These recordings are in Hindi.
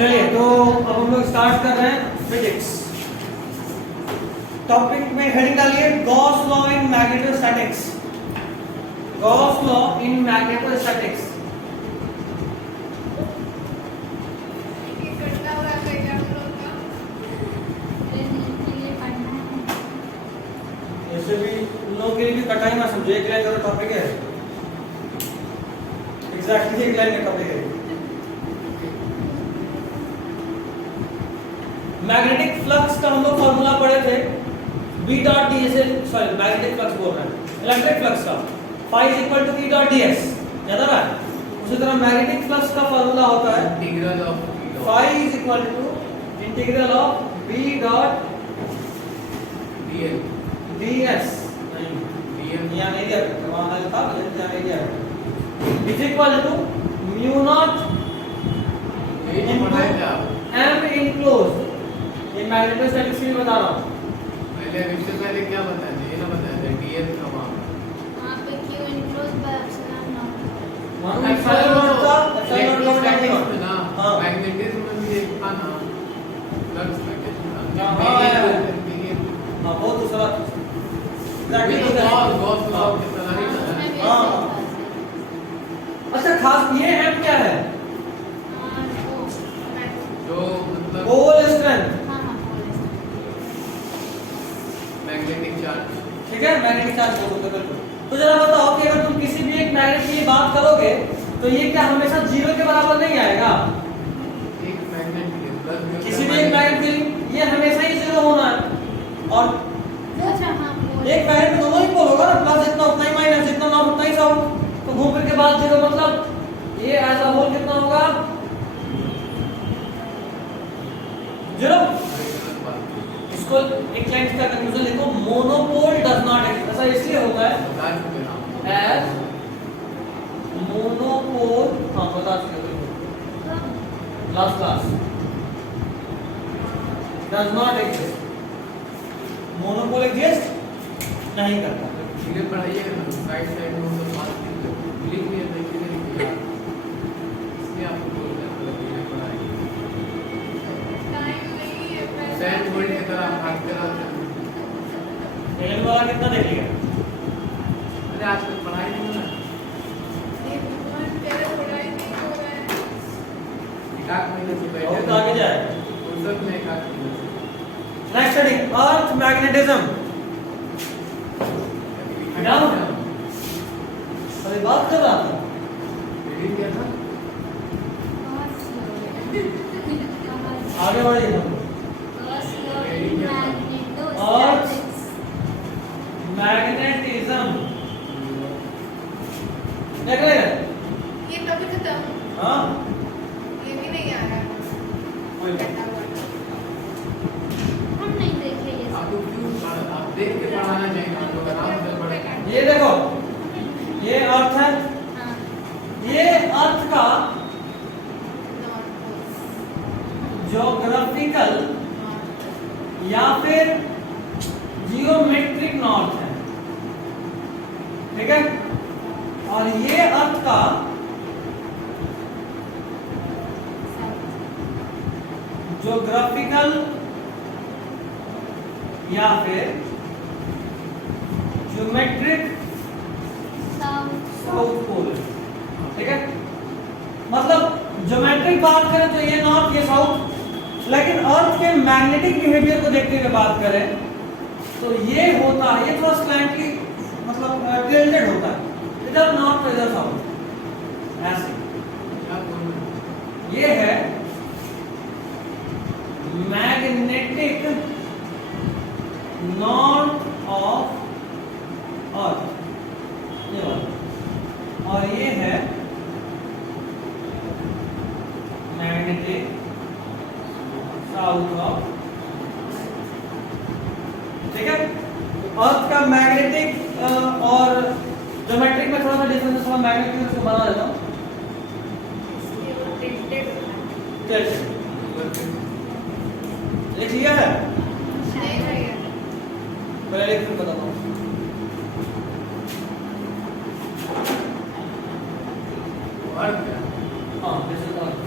चलिए तो अब हम लोग स्टार्ट कर रहे हैं फिजिक्स। टॉपिक में हेडिंग डालिए Gauss law in magnetostatics. Gauss law in magnetostatics. ऐसे भी उन लोगों के लिए भी कटाई ना समझो, एक लाइन का टॉपिक है, एग्जैक्टली एक लाइन का टॉपिक है। मैग्नेटिक फ्लक्स का हम लोग फॉर्मूला पढ़े थे, B dot ds, sorry magnetic flux बोल रहे हैं, इलेक्ट्रिक फ्लक्स का phi is equal to E dot ds, याद आ रहा है? उसी तरह मैग्नेटिक फ्लक्स का फॉर्मूला होता है integral of phi is equal to integral of B dot dl ds, dl यहाँ नहीं दिया, वहाँ था यहाँ नहीं दिया, is equal to mu naught ये पढ़ाया था m enclosed। ये मैग्नेटोस्टैटिक्स के लिए बता रहा हूँ। पहले इससे पहले क्या बताया था, ये ना बताया था dl का मान वहाँ पे q enclosed by epsilon naught। वहाँ पे एप्सिलॉन नॉट था, एप्सिलॉन नॉट का मैग्नेटिज्म मतलब में ना, हाँ मैग्नेटिज्म में भी एक था ना फ्लक्स मैग्नेटिज्म हाँ, हाँ बहुत दूसरा ये तो गॉस लॉ के तरह ही हाँ, उसमें भी था। हाँ। ऐसे था। अच्छा खास ये m क्या है? हाँ, वो, जो मतलब पोल स्ट्रेंथ, हाँ, हाँ, बोल ऐसे। मैग्नेटिक चार्ज ठीक है, मैग्नेटिक चार्ज बोल सकते हो। तो जरा बताओ कि अगर तुम किसी भी एक मैग्नेट की बात करोगे तो ये क्या हमेशा जीरो के बराबर नहीं आएगा? एक मैग्नेट के प्लस किसी भी एक मैग्नेट के लिए ये हमेशा ही जीरो होना है, और अच्छा, हाँ, बोल। एक मैग्नेट में दोनों इक्वल होगा ना, प्लस जितना उतना ही माइनस जितना ना उतना ही साउथ, तो घूम फिर के बाद जीरो, मतलब ये एज अ होल कितना होगा? जीरो। इसको एक लाइन का कंक्लूजन लिखो, मोनोपोल डज नॉट एग्जिस्ट। ऐसा इसलिए होता है एज मोनोपोल, हाँ बता चुके last class, does not exist, monopole exist नहीं करता। धीरे पढ़ाइएगा ना, साइड साइड में तो बात लिख लिया देखिए लिखिए इसलिए आपको बोल रहे हैं मतलब धीरे पढ़ाइए टाइम नहीं है, पैसा सैंड वर्ल्ड की तरह भागते रहते हैं। एल वाला कितना देखेगा? अरे आजकल पढ़ाई नहीं हो रहा एक मिनट तेरे पढ़ाई नहीं हो रहा है। एकाक महीने से बैठे बहुत आगे जाए। फुर्सत में एकाक महीने से नेक्स्ट हेडिंग अर्थ मैग्नेटिज्म। डाउन अरे बात कर रहा था, रीडिंग क्या था बहुत slow है। बहुत आगे बढ़िए हम। slow in earth magnetostatics। Magnetism देख रहे हैं? ये टॉपिक खत्म, हाँ ये भी नहीं आ रहा कोई बात बैठा हुआ। हम नहीं देखे ये सब। आपको क्यों आप देख के पढ़ाना चाहिए आप लोग आराम से पढ़ें। ये देखो, ये अर्थ है, हाँ, ये अर्थ का ज्योग्राफिकल या फिर जियोमेट्रिक नॉर्थ है, ठीक है, और ये अर्थ का ज्योग्राफिकल या फिर ज्योमेट्रिक south। साउथ पोल, ठीक है, मतलब ज्योमेट्रिक बात करें तो ये नॉर्थ ये साउथ, लेकिन अर्थ के मैग्नेटिक बिहेवियर को देखते हुए बात करें तो ये होता है, ये थोड़ा स्लैंटली मतलब टिल्टेड होता है, इधर नॉर्थ इधर साउथ, ऐसे। क्या बोल रहे हैं? ये है मैग्नेटिक नॉर्थ ऑफ अर्थ, ये वाला, और ये है मैग्नेटिक साउथ ऑफ, ठीक है। अर्थ का मैग्नेटिक और ज्योमेट्रिक में थोड़ा सा डिफरेंस है, थोड़ा मैग्नेटिक उसको बना देता हूँ। इसलिए वो tilted होना। चलिए लिख लिया है, नहीं भैया, पहले लिख फिर बताता हूँ। अर्थ क्या हाँ, this is अर्थ।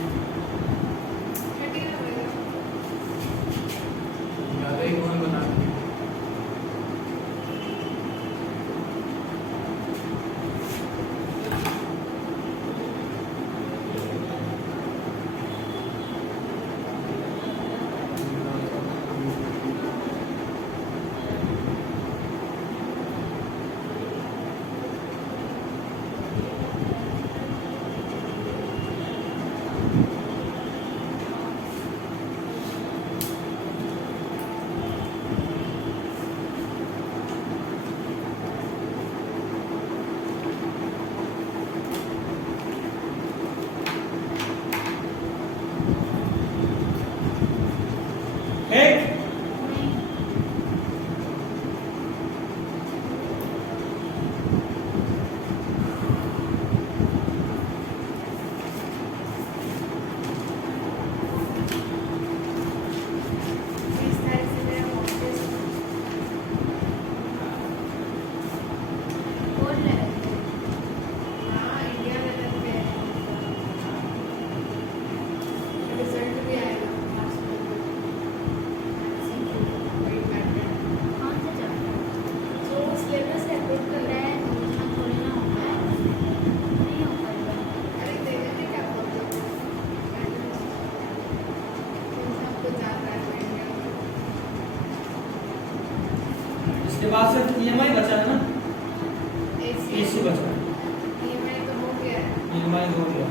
उसके बाद सिर्फ EMI बचा है ना, AC बचा है, EMI तो हो गया है। EMI हो गया।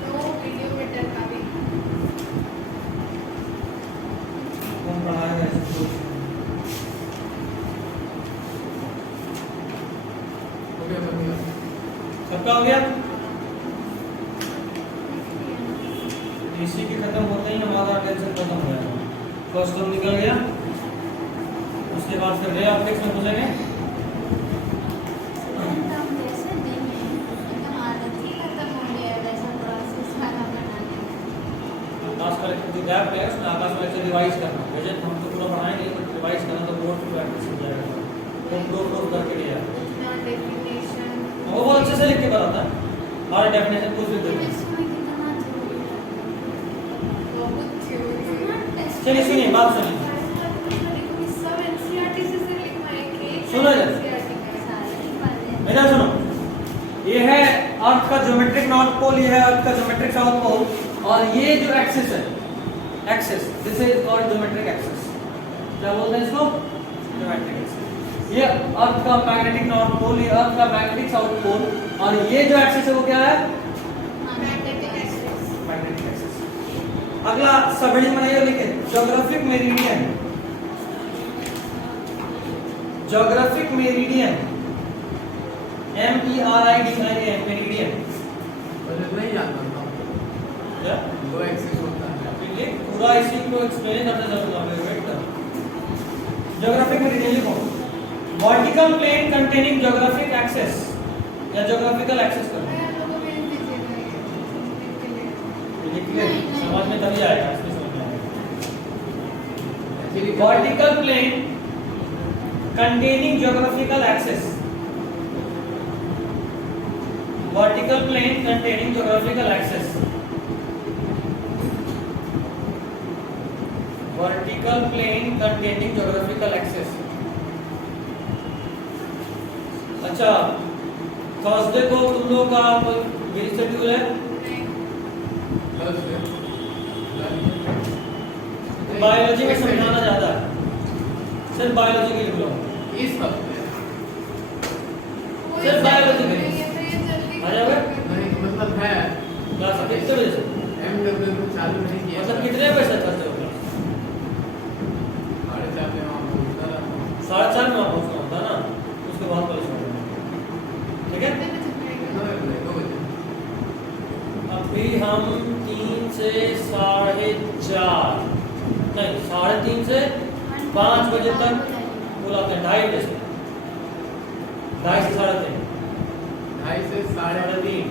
नो वीडियो मीटर का भी। कौन पढ़ाएगा इसको? हो गया बन गया। सबका हो गया? AC की खत्म होते ही हमारा टेंशन खत्म हो जाएगा। फर्स्ट टर्म निकल गया, उसके बाद फिर रे ऑप्टिक्स में घुसेंगे। आकाश का जो गैप है उसमें आकाश का लेक्चर रिवाइज करना, बजट हम तो पूरा पढ़ाएंगे बट रिवाइज करना तो बोर्ड पे प्रैक्टिस हो जाएगा, तो प्रूफ करके लिया इतना डेफिनेशन वो बहुत अच्छे से लिख के बताता है, हर डेफिनेशन कुछ भी देते हैं। बहुत थ्योरी। चलिए सुनिए, बात सुनिए, सब एनसीईआरटी से लिखना है कि सुनो जरा। मेरा सुनो, ये है अर्थ का ज्योमेट्रिक नॉर्थ पोल, ये है अर्थ का ज्योमेट्रिक साउथ पोल, और ये जो एक्सिस है, axis this is called geometric axis. क्या बोलते हैं इसको? Geometric axis. ये अर्थ का मैग्नेटिक नॉर्थ पोल, ये अर्थ का मैग्नेटिक साउथ पोल, और ये जो एक्सिस है वो क्या है? Magnetic axis. अगला सब हेडिंग बनाइए और लिखिए geographic meridian. Geographic meridian, MERIDIAN, meridian. मुझे नहीं जानता था। क्या? दो एक्सिस होता है। ये पूरा इसी को एक्सप्लेन करना चाहूंगा मैं, वेट कर। ज्योग्राफिक मेरिडियन लिखो, vertical plane containing geographic axis या ज्योग्राफिकल एक्सेस करो। लोगों में दीजिएगा ये लिख ले, समझ में तभी आएगा, इसमें समझ में आएगा। Actually, vertical plane containing geographical axis, vertical plane containing geographical axis, vertical plane containing geographical axis. अच्छा, थर्सडे को तुम लोग का बिल शेड्यूल है, प्लस है। बायोलॉजी में समझाना ज्यादा है, सिर्फ बायोलॉजी के लिए बुलाओ, इस हफ्ते सिर्फ बायोलॉजी के लिए। ये तो ये जल्दी आ जाओगे? नहीं मतलब है क्लास कितने बजे से? MW को चालू नहीं किया। मतलब कितने बजे से थर्सडे को क्लास? 4:30 में वहाँ पहुँचता रहता हूँ। 4:30 में वहाँ पहुँचना होता है ना, उसके बाद परेशान होना, ठीक है? 2 बजे। अभी हम 3 से 4:30 नहीं 3:30 से 5 बजे तक बुलाते हैं, 2:30 बजे से 2:30 से 3:30, 2:30 से 3:30।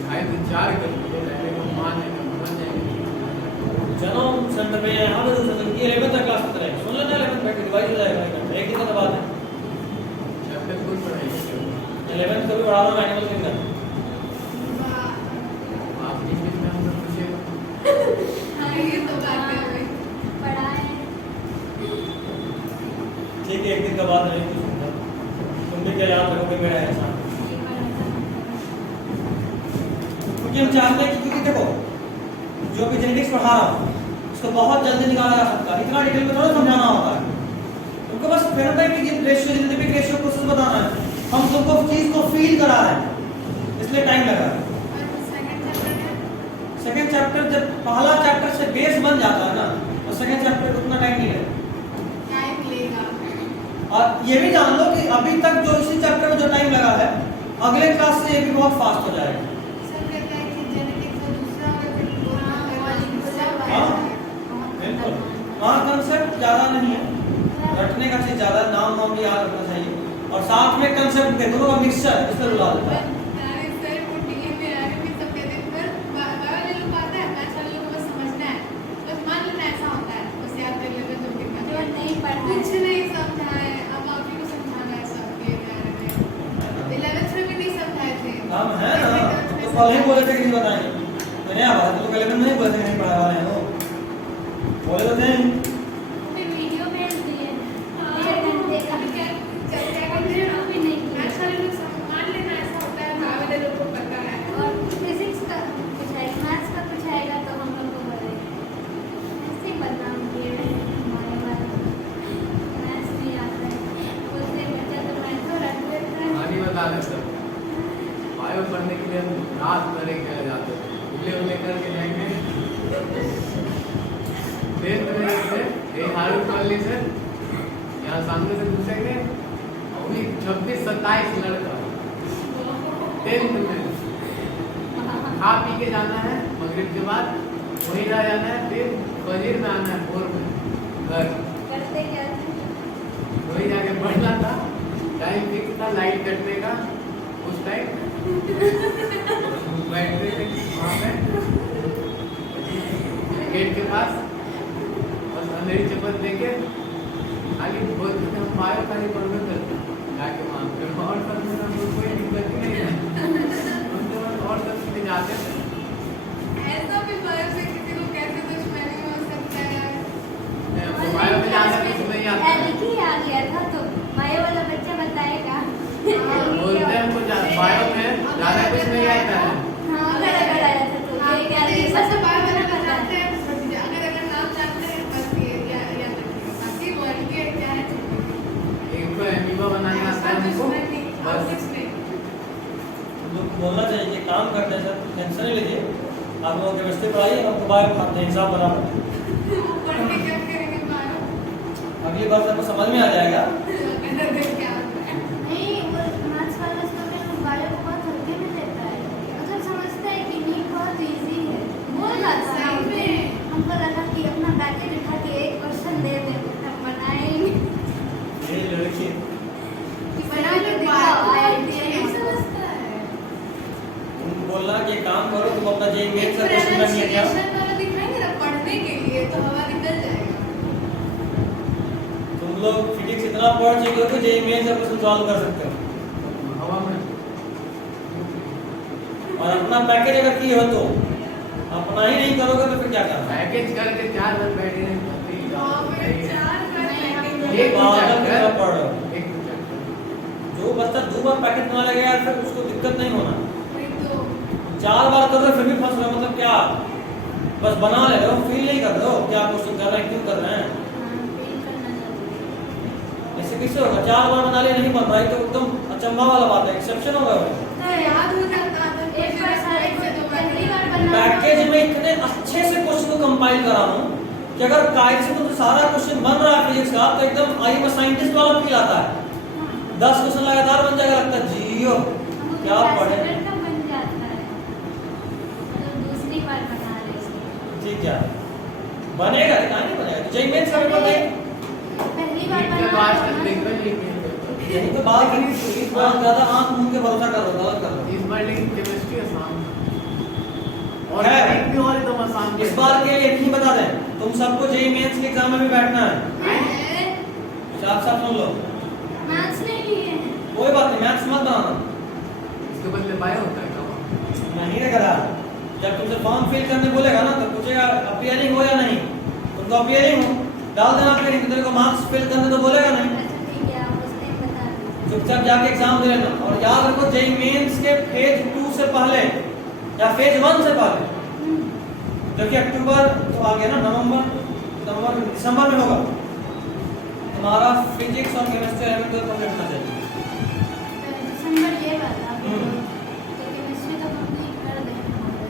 2:30 से 4 कर लीजिए, पहले को मान जाएंगे। जनों सेंटर में यहाँ पे दूसरा दिन 11 तक क्लास होता रहेगा, सुन लेना 11 बैठ के रिवाइज हो जाएगा, एक दिन का बाद है। चैप्टर कोई पढ़ाएंगे 11 को भी पढ़ा रहा हूँ एनिमल किंगडम। आप इंग्लिश में हमसे पूछिएगा। हाँ ये तो बात है भाई। ठीक है, एक दिन का बाद नहीं कुछ होगा, तुम भी क्या याद रखोगे मेरा एहसान, क्योंकि हम चाहते हैं कि, क्योंकि देखो जो भी जेनेटिक्स पढ़ा रहा हूँ उसको बहुत जल्दी निकाला जा सकता है, इतना डिटेल में थोड़ा समझाना होता है, तुमको बस phenotypic ratio, genetic ratio process बताना है, हम तुमको चीज को फील करा रहे हैं, इसलिए टाइम लगा है। सेकंड चैप्टर जब पहला चैप्टर से बेस बन जाता है ना, तो सेकंड चैप्टर उतना टाइम नहीं लगता। टाइम लेगा। और ये भी जान लो कि अभी तक जो इसी चैप्टर में जो टाइम लगा है, अगले क्लास से ये भी बहुत फास्ट हो जाएगा। सर कहता है कि जेनेटिक्स का दूसरा और फिर बिल्कुल, वहाँ कंसेप्ट ज़्यादा नहीं है, रटने का चीज़ ज़्यादा, नाम वाम भी याद रखना चाहिए, और साथ में कंसेप्ट के दोनों का मिक्सचर है, इसलिए बुला देता है। कुछ नहीं समझा है, अब आप ही को समझाना है सबके बारे में। 11th में भी नहीं समझाए थे। हम है ना, तो कल ही बोले थे कि नहीं बताएंगे, मैंने आवाज़ तो पहले नहीं बोले थे नहीं पढ़ाया वाले हैं वो, बोले तो थे वीडियो भेज दिए हाँ, 1.5 घंटे का। अभी क्या चलते हैं कि अभी नहीं किया। मैथ्स वाले लोग मान लेना ऐसा होता है, गाँव वाले लोग को पता है। और फिजिक्स का कुछ आएगा, मैथ्स का कुछ आएगा तो हम लोग को बोलेंगे ऐसे ही बदनाम किए हैं हमारे बारे में। ले करके जाएंगे। देख रहे हैं ये हारूफ वाली से यहाँ सामने से पूछेंगे अभी 26-27 लड़का 10th में खा पी के जाना है मगरिब के बाद वहीं रह जाना है फिर फजीर में आना है 4 में घर करते क्या थे? वही जाके पढ़ना था टाइम फिक्स था लाइट कटने का उस टाइम बैठते थे वहाँ पे गेट के पास बस अंधेरी चप्पल देके खाली बोलते थे हम बायो खाली पढ़ने करते जाके वहाँ पे और सब में हमको कोई दिक्कत ही नहीं है हम तो बस और सब चीज़ें जाते थे ऐसा भी बायो से किसी को कैसे दुश्मनी हो सकता है? हमको बायो में जाना कुछ नहीं आता लिखी आ गया था तो बायो वाला बच्चा बताएगा। बोलते हैं हमको बायो में जाना कुछ नहीं आता है हाँ अगर आया था तो हाँ, ये क्या ये बस सब बायो वाला बताते हैं अगर नाम जानते हैं बस ये याद रखिए बाकी वर्ड के क्या है एक तो एमीबा बनाने आता है हमको बस लोग बोलना चाहिए कि काम करते हैं सर, टेंशन नहीं लीजिए। आप लोग केमिस्ट्री पढ़ाइए, आपको बायो खाते हैं हिसाब बराबर। पढ़ के क्या करेंगे बायो? अगली बार से आपको समझ में आ जाएगा। क्या होता है? नहीं वो मैथ्स वाला स्टूडेंट बायो को बहुत हल्के में लेता है, मतलब समझता है कि नीट बहुत इजी है। बोल रहा था सही में। हमको लगा कि अपना पैकेट उठा के एक क्वेश्चन दे दे तब बनाएंगे ये लड़की कि बना के दिखाओ आईआईटी नहीं समझता है। उनको बोलना कि काम करो, तुम अपना जेईई मेंस का एक क्वेश्चन बैंक लेके आओ। pronunciation वाला दिखाएंगे ना पढ़ने के लिए तो हवा निकल जाएगा। तुम लोग फिजिक्स इतना पढ़ चुके हो कि जेईई मेंस का क्वेश्चन सॉल्व कर सकते हो। हवा में और अपना पैकेज अगर किए हो तो अपना ही नहीं करोगे तो फिर क्या करना है? पैकेज करके 4 दिन बैठे हैं बाप रे, 4 बार नहीं, एक पागल चैप्टर कितना पढ़ रहे हो? एक चैप्टर जो बच्चा 2 बार पैकेज बना लगेगा यार, फिर उसको दिक्कत नहीं होना। वही तो 4 बार कर रहे हो फिर भी फंस रहे हो, मतलब क्या? बस बना ले रहे हो, फील नहीं कर रहे हो क्या क्वेश्चन कर रहे हैं, क्यों कर रहे हैं? फील करना जरूरी ऐसे कैसे होगा? 4 बार बना ले नहीं बन रहा है तो एकदम अचंभा वाला बात है, एक्सेप्शन होगा। तो याद हो जाता है तो एक बार सारे को पहली बार बनना पैकेज में इतने अच्छे से क्वेश्चन को कंपाइल करा हूं कि अगर कायदे से तो सारा क्वेश्चन बन रहा है फिजिक्स का, तो एकदम आई एम साइंटिस्ट वाला फील आता है। 10 क्वेश्चन लगातार बन जाएगा, लगता है जियो क्या पढ़े। का बन जाता है, मतलब दूसरी बार बना रहे हैं। ठीक है, बनेगा कि नहीं बनेगा? जेईई मेंस का पेपर दें, पहली बार नीट के बना बाद रहे तक हो देख ना। रहे हैं यही तो बात है। इस बार ज्यादा आंख मूंद के भरोसा कर लो, गलत कर लो। इस बार लेकिन केमिस्ट्री आसान और है। गणित भी और एकदम आसान इस बार के लिए नहीं बता दें, तुम सबको जेईई मेंस के एग्जाम में भी बैठना है। साफ साफ सुन लो, मैथ्स नहीं लिए हैं। कोई बात नहीं, मैथ्स मत बनाना। इसके बदले बायो होता है क्या? नहीं रे गधा, जब तुमसे फॉर्म फिल करने बोलेगा ना तो पूछेगा अपीयरिंग हो या नहीं। तुम तो अपीयरिंग हो, डाल देना अपीयरिंग, तेरे को मार्क्स फिल करने तो बोलेगा नहीं। अच्छा ठीक है, आप उस टाइम बता दीजिए। चुपचाप जाके एग्जाम दे लेना। और याद रखो जेईई मेंस के फेज 2 से पहले या फेज 1 से पहले, जो कि अक्टूबर तो आ गया ना, नवंबर दिसंबर में होगा, तुम्हारा फिजिक्स और केमिस्ट्री 11th 12th कंप्लीट होना चाहिए। दिसंबर ये वाला हम्म। तो केमिस्ट्री तो कंप्लीट कर देना होगा।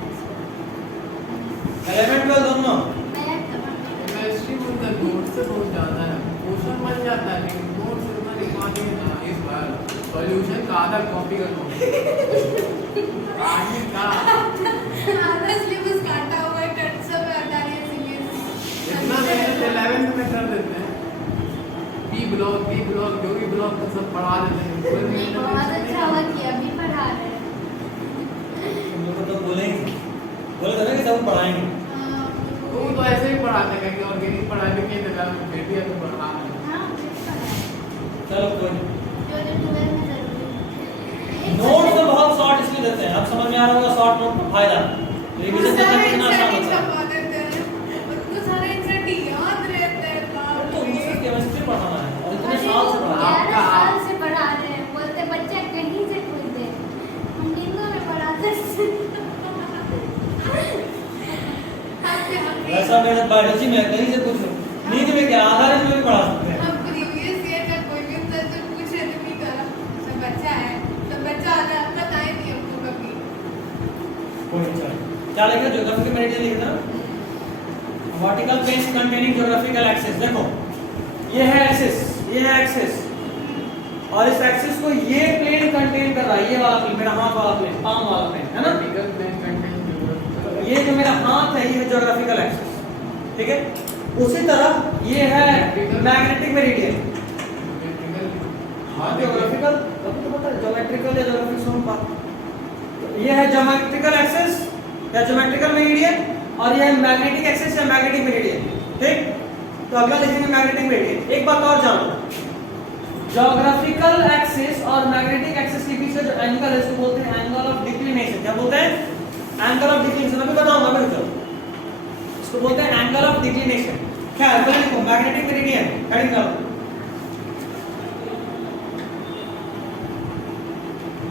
11th 12th दोनों। मैथ तो कंप्लीट केमिस्ट्री में तो नोट से बहुत ज्यादा है, क्वेश्चन बन जाता है लेकिन नोट से उतना लिखवा नहीं ना। इस बार सॉल्यूशन का आधा कॉपी का आगे का आधा सिलेबस काटा हुआ है, कट सब हटा रहे हैं सीरियसली। इतना मेहनत 11th में कर देते हैं। बी ब्लॉक जो भी ब्लॉक तो सब पढ़ा देते हैं। कोई नहीं, मेहनत बहुत नहीं अच्छा हुआ कि अभी पढ़ा रहे हैं। तुम लोग तो बोलेंगे, बोले तो ना कि सब पढ़ाएंगे। तो वो तो ऐसे ही पढ़ाते हैं कि ऑर्गेनिक पढ़ाने के लिए बेटी है तो पढ़ा हाँ, अभी पढ़ा है। चलो कोई नहीं। जो 12 में जरूरी है। नोट तो बहुत शॉर्ट इसलिए देते हैं, अब समझ में आ रहा होगा शॉर्ट नोट का फायदा। रिवीजन करना कितना आसान होता है। तो मुझसे केमिस्ट्री पढ़ाना है और इतने साल से पढ़ा। 11 साल से पढ़ा रहे हैं, बोलते बच्चे कहीं से पूछते हम नींदों में पढ़ाते वैसा मेहनत बायोलॉजी में कहीं से पूछो, नींद में क्या आधारित में भी पढ़ा सकते हैं। कोई नहीं, चलो। क्या लिखा ज्योग्राफिकल मेरिडियन लिखा था vertical plane containing geographical axis. देखो ये है एक्सिस, ये है एक्सिस और इस एक्सिस को ये प्लेन कंटेन कर रहा है, ये वाला प्लेन, मेरा हाथ वाला प्लेन, पाम वाला प्लेन है ना। वर्टिकल प्लेन कंटेन ये जो मेरा हाथ है ये है ज्योग्राफिकल एक्सिस, ठीक है। उसी तरह ये है मैग्नेटिक मेरिडियन। हाँ ज्योग्राफिकल तब तो पता है, ज्योमेट्रिकल या ज्योग्राफिक से हम बात। तो ये है ज्योमेट्रिकल एक्सिस या ज्योमेट्रिकल मेरिडियन और ये है मैग्नेटिक एक्सिस या मैग्नेटिक मेरिडियन, ठीक। तो अगला लिखेंगे मैग्नेटिक मेरिडियन। एक बात और जानो, ज्योग्राफिकल एक्सिस और मैग्नेटिक एक्सिस के बीच का जो एंगल है इसको बोलते हैं एंगल ऑफ डिक्लिनेशन। क्या बोलते हैं? Angle of declination. अभी बताऊंगा मैं, चलो इसको बोलते हैं एंगल ऑफ डिक्लिनेशन। क्या है पहले लिखो मैग्नेटिक मेरिडियन, हेडिंग करो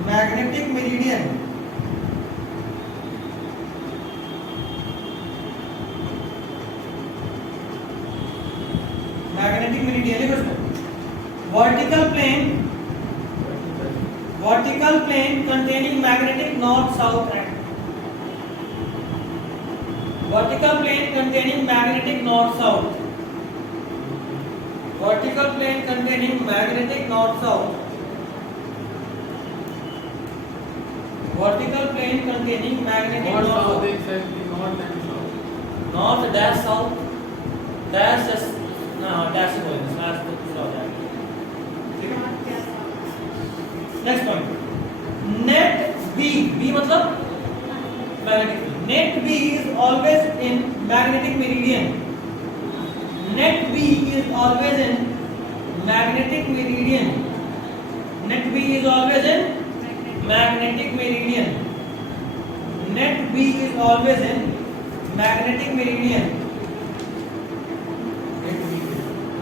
मैग्नेटिक मेरिडियन। मैग्नेटिक मेरिडियन लिखो इसको vertical plane containing magnetic north south vertical plane containing magnetic north south vertical plane containing magnetic north south vertical plane containing magnetic north north south south exactly north and south north dash south dash ना dash बोलेंगे slash तो दूसरा हो जाएगा, ठीक है। Next point net B, B मतलब magnetic field. Net B is always in magnetic meridian. Net B is always in magnetic meridian. Net B is always in magnetic meridian. Net B is always in magnetic meridian.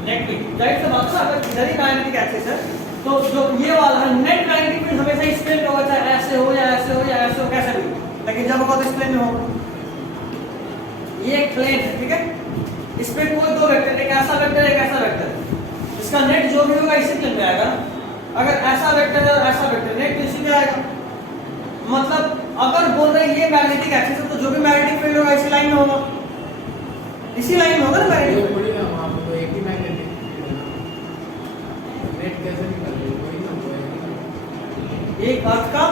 Net B right से बात, अगर इधर ही मैग्नेटिक एक्सिस है तो जो ये वाला है नेट मैग्नेटिक फील्ड हमेशा इस प्लेन पे होगा, चाहे ऐसे हो या ऐसे हो या ऐसे हो, कैसे भी, लेकिन जब होगा तो इस प्लेन में होगा। ये एक प्लेन है, ठीक है। इस पे कोई दो वेक्टर, एक ऐसा वेक्टर एक ऐसा वेक्टर, इसका नेट जो भी होगा इसी प्लेन में आएगा। अगर ऐसा वेक्टर है और ऐसा वेक्टर, नेट तो इसी में आएगा। मतलब अगर बोल रहे हैं ये मैग्नेटिक एक्सिस है तो जो भी मैग्नेटिक फील्ड होगा इसी लाइन में होगा, इसी लाइन में होगा ना मैग्नेटिक। थोड़ी ना वहां पे तो एक ही मैग्नेटिक नेट कैसे निकल रही है, वही ना वो एक अर्थ का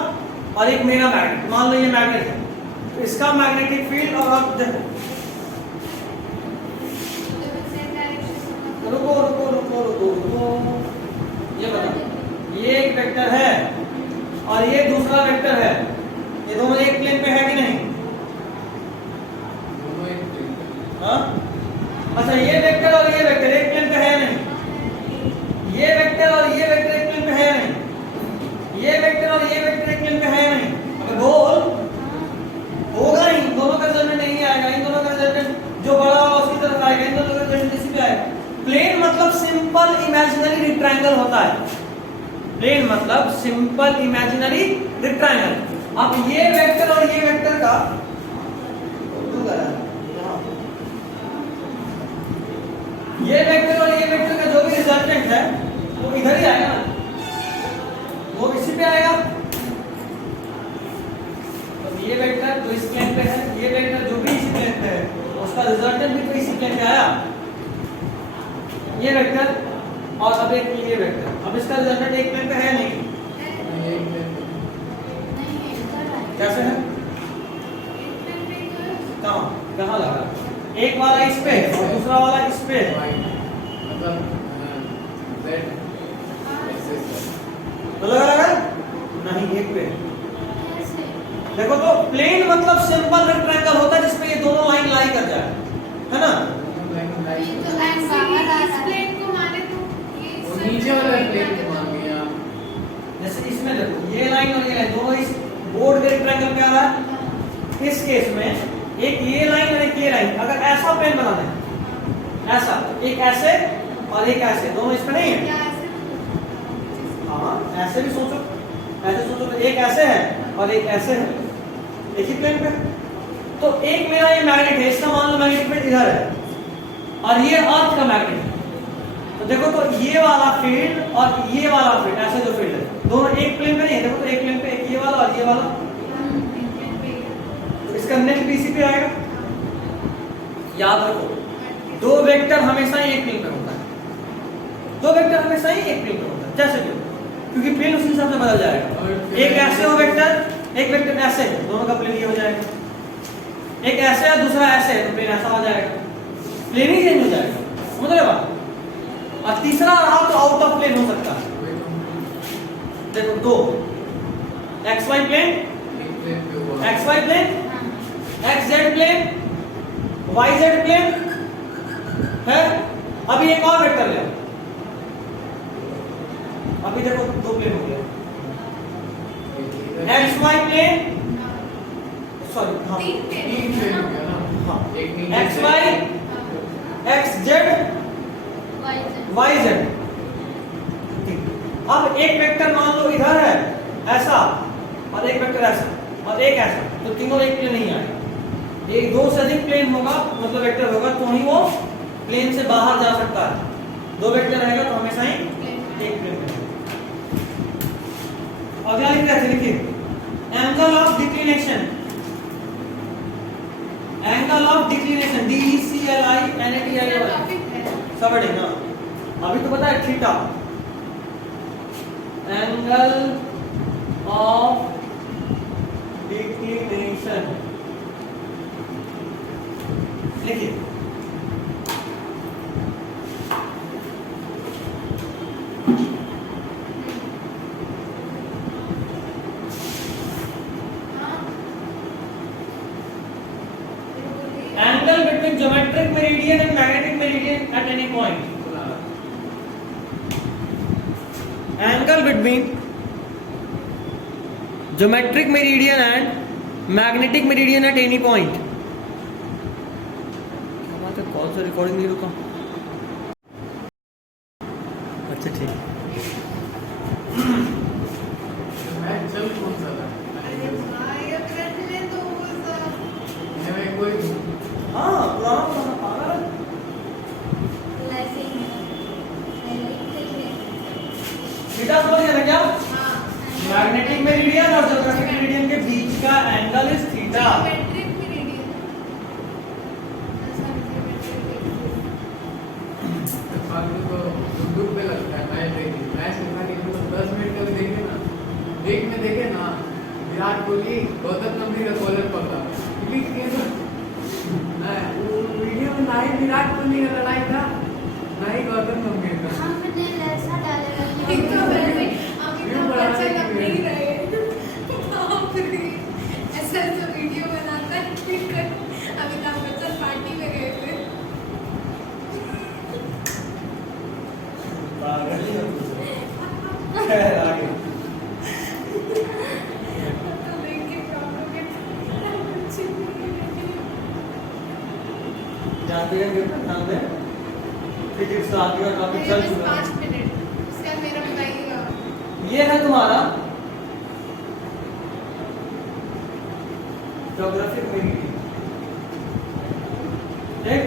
और एक मेरा मैग्नेट, मान लो ये मैग्नेट है तो इसका मैग्नेटिक फील्ड और अर्थ रुको रुको रुको रुको रुको, ये बताओ ये एक वेक्टर है और ये दूसरा वेक्टर है, ये दोनों एक प्लेन पे है कि नहीं? दोनों एक प्लेन पे। हाँ अच्छा, ये वेक्टर और ये वेक्टर एक प्लेन पे है नहीं? ये वेक्टर और ये वेक्टर एक प्लेन पे है नहीं? ये वेक्टर और ये वेक्टर एक प्लेन पे है नहीं? अगर बोल होगा नहीं, दोनों का रिजल्टेंट नहीं आएगा, इन दोनों का रिजल्टेंट जो बड़ा होगा उसकी तरफ आएगा, इन दोनों का रिजल्टेंट इसी पे आएगा। प्लेन मतलब सिंपल इमेजिनरी रेक्टेंगल होता है। प्लेन मतलब सिंपल इमेजिनरी रेक्टेंगल। अब ये वेक्टर और ये वेक्टर का ये वेक्टर और ये वेक्टर का जो भी रिजल्टेंट है वो इधर ही आएगा ना, वो इसी पे आएगा। तो ये वेक्टर जो इस प्लेन पे है, ये वेक्टर जो भी इसी प्लेन पे है, उसका रिजल्टेंट भी तो इसी प्लेन पे आया। ये वेक्टर और अब एक ये वेक्टर, अब इसका रिजल्टेंट एक प्लेन पे है नहीं, एक प्लेन पे। कैसे है? कहाँ कहाँ लगा? एक वाला इस पे और दूसरा वाला इस पे, मतलब Z एक्सिस तो लगा नहीं, एक पे। देखो तो प्लेन मतलब सिंपल रेक्टेंगल होता है जिसपे ये दोनों लाइन लाई कर जाए, है ना? तो ऐसे इस प्लेन को माने तो ये नीचे वाला प्लेन को मान लिया। जैसे इसमें देखो ये लाइन और ये लाइन दोनों इस बोर्ड के रेक्टेंगल पे आ रहा है। इस केस में एक ये लाइन और एक ये लाइन, अगर ऐसा प्लेन बनाना है, ऐसा एक ऐसे और एक ऐसे, दोनों इस पे नहीं है। क्या ऐसे? हाँ ऐसे भी सोचो, ऐसे सोचो तो एक ऐसे है और एक ऐसे है, एक ही प्लेन पे। तो एक मेरा ये मैग्नेट है, इसका मान लो मैग्नेटिक फील्ड इधर है और ये अर्थ का मैग्नेट है। तो देखो तो ये वाला फील्ड और ये वाला फील्ड, ऐसे जो फील्ड है दोनों एक प्लेन पे नहीं है। देखो तो एक प्लेन पे एक ये वाला और ये वाला, तो इसका नेट BC पे आएगा। याद रखो, दो वेक्टर हमेशा ही एक प्लेन में होता है, दो वेक्टर हमेशा ही एक प्लेन में होता है, जैसे क्यों, क्योंकि प्लेन उसी हिसाब से बदल जाएगा। एक ऐसे हो वेक्टर, एक वेक्टर ऐसे, दोनों का प्लेन ये हो जाएगा। एक ऐसे है दूसरा ऐसे है तो प्लेन ऐसा हो जाएगा, प्लेन ही चेंज हो जाएगा, समझ रहे बात। और तीसरा रहा तो आउट ऑफ प्लेन हो सकता है। देखो दो XY plane, XY plane, XZ plane, YZ plane है। अभी एक और वेक्टर ले, अभी देखो दो प्लेन हो गया, XY प्लेन, सॉरी हाँ हाँ, XY, XZ, YZ। अब एक वेक्टर मान लो इधर है ऐसा, और एक वेक्टर ऐसा, और एक ऐसा, तो तीनों एक प्लेन नहीं आएगा। एक दो से अधिक प्लेन होगा, मतलब वेक्टर होगा, तो ही वो प्लेन से बाहर जा सकता है। दो वेक्टर रहेगा तो हमेशा ही एक प्लेन में। अगला लिखते हैं, देखिए angle of declination, angle of declination DECLINATI सब है ना। अभी तो पता है थीटा, एंगल ऑफ डिक्लिनेशन लिखिए। Angle between geometric meridian and magnetic meridian at any point. Angle between geometric meridian and magnetic meridian at any point. क्या बात है, कौन सा रिकॉर्डिंग नहीं रुका? अच्छा ठीक। चल कौन सा था? कोई हाँ पुराना पुराना पागल है। थीटा समझ गए ना क्या? मैग्नेटिक मेरिडियन और ज्योग्राफिक मेरिडियन के बीच का एंगल इज थीटा। फालतू को दुख पे लगता है। मैच देखिए, मैच देखना कि 10 मिनट का भी देखे ना, एक में देखे ना, विराट कोहली गौतम गंभीर का कॉलर पकड़ा, क्लिक किया ना, वो वीडियो में ना ही विराट कोहली का लड़ाई था, ना ही गौतम गंभीर का। हमने ऐसा डालेगा कि इतना बड़ा अभी तो अच्छा लग नहीं रहे। ऐसा ऐसा वीडियो बनाता है, क्लिक कर। अमिताभ बच्चन पार्टी में गए थे। पागल ही हो तुम। खैर आगे। तो देखिए प्रॉब्लम है। जानते हैं कि ध्यान दें, फिजिक्स का आगे का टॉपिक चल चुका है। 5 मिनट इसका मेरा बताइएगा। ये है तुम्हारा ज्योग्राफिक मेरिडियन, ठीक,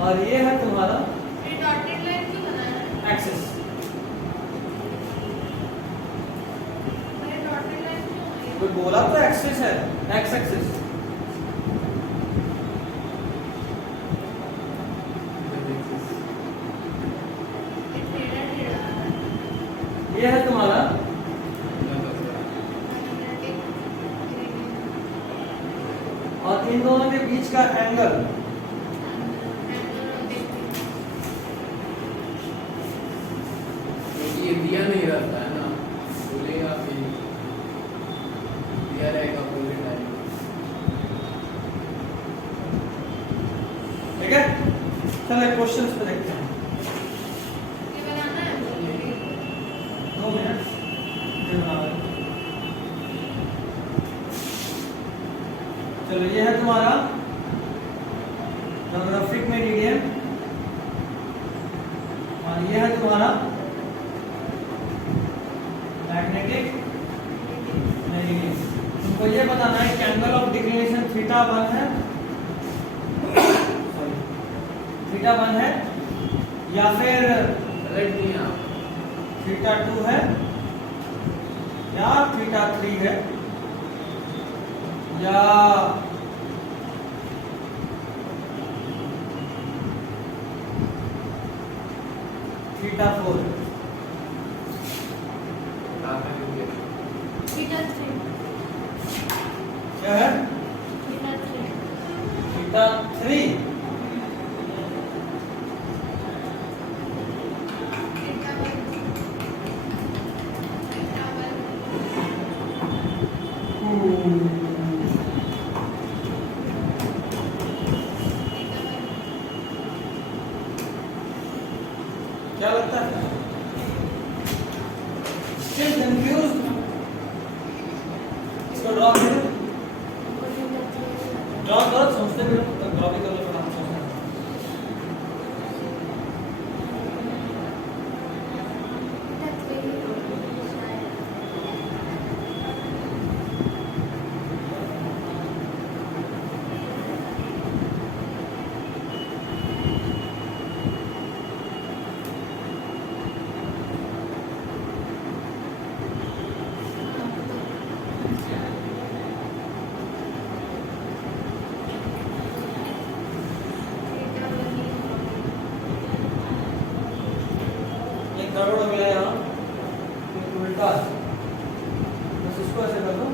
और ये है तुम्हारा ये डॉटेड लाइन क्यों बनाया है? एक्सिस। ये डॉटेड लाइन क्यों है? कोई बोला तो एक्सिस है, एक्स एक्सिस। ये टेढ़ा टेढ़ा है। ये है तुम्हारा और इन दोनों के बीच का एंगल क्योंकि ये दिया नहीं रहता है ना, बोलेगा फिर दिया रहेगा पूरे टाइम। ठीक है। चलो क्वेश्चंस पे देखते हैं। ये बनाना है। 2 मिनट। चलो ये है तुम्हारा ज्योग्राफिक मेरिडियन और ये है तुम्हारा मैग्नेटिक मेरिडियन। तुमको ये बताना है कि एंगल ऑफ डिक्लिनेशन थीटा 1 है, सॉरी थीटा 1 है या फिर अलग नहीं आप थीटा 2 है या थीटा 3 है या थीटा 4 थीटा 3 क्या है थीटा 3 थीटा 3 थीटा 1 थीटा 1 क्या लगता है स्टिल कंफ्यूज इसको ड्रॉ करो समझते भी ड्रॉ भी कर लो थोड़ा सोचना ये करोड़ हो गया यहाँ ये उल्टा है। बस इसको ऐसे कर दो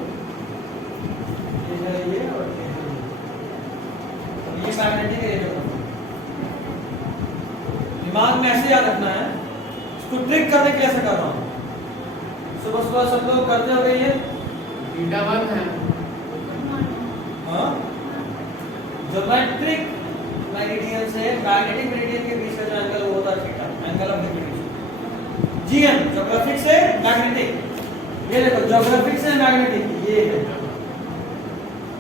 ये है ये और ये है ये। अब ये मैग्नेटिक है ये जो दिमाग में ऐसे याद रखना है इसको ट्रिक करने के लिए ऐसे कर रहा हूँ सुबह सुबह सब लोग करते हो ये थीटा 1 है हाँ ज्योमेट्रिक मेरिडियन से मैग्नेटिक मेरिडियन के बीच का जो एंगल वो होता है theta angle of decrease GM geographic से मैग्नेटिक ये देखो ज्योग्राफिक से मैग्नेटिक ये है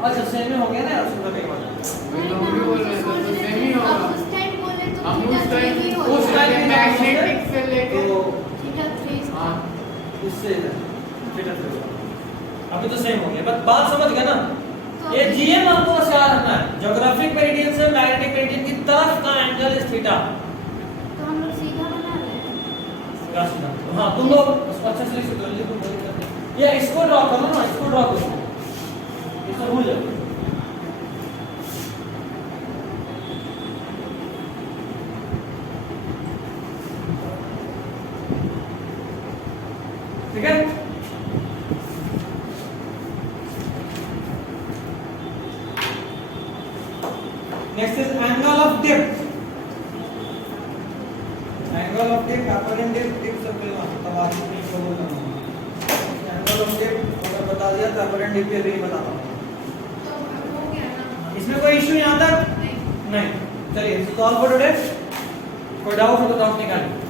अच्छा सेम हो गया ना उसमें तो वही तो हम भी बोल रहे हैं तो सेम ही होगा आप उस टाइम बोले तो हम थीटा 3 ही होगा। उस टाइम भी मैग्नेटिक से लेके तो थीटा 3 हाँ इससे थीटा 3 अभी तो सेम हो गया बस बात समझ गए ना तो ये जीएम आपको बस याद रखना है ज्योग्राफिक मेरिडियन से मैग्नेटिक मेरिडियन की तरफ का एंगल इज थीटा तो हम लोग सीधा बना रहे हैं क्या सीधा हाँ तुम लोग उसको अच्छे से लिख सकते हो लिखो बोल सकते हो या इसको ड्रॉ करो ना इसको ड्रॉ करो इसको भूल जाओ ठीक है next is angle of dip angle of dip opponent dip सब के तब आज नहीं को बोलना एंगल ऑफ डिप अगर बता दिया तो अपोनेंट डिप के भी बताता हूं तो अब हो गया ना इसमें कोई इशू यहां तक नहीं नहीं चलिए सॉल्व फॉर टुडे कोई डाउट हो तो डाउट निकालिए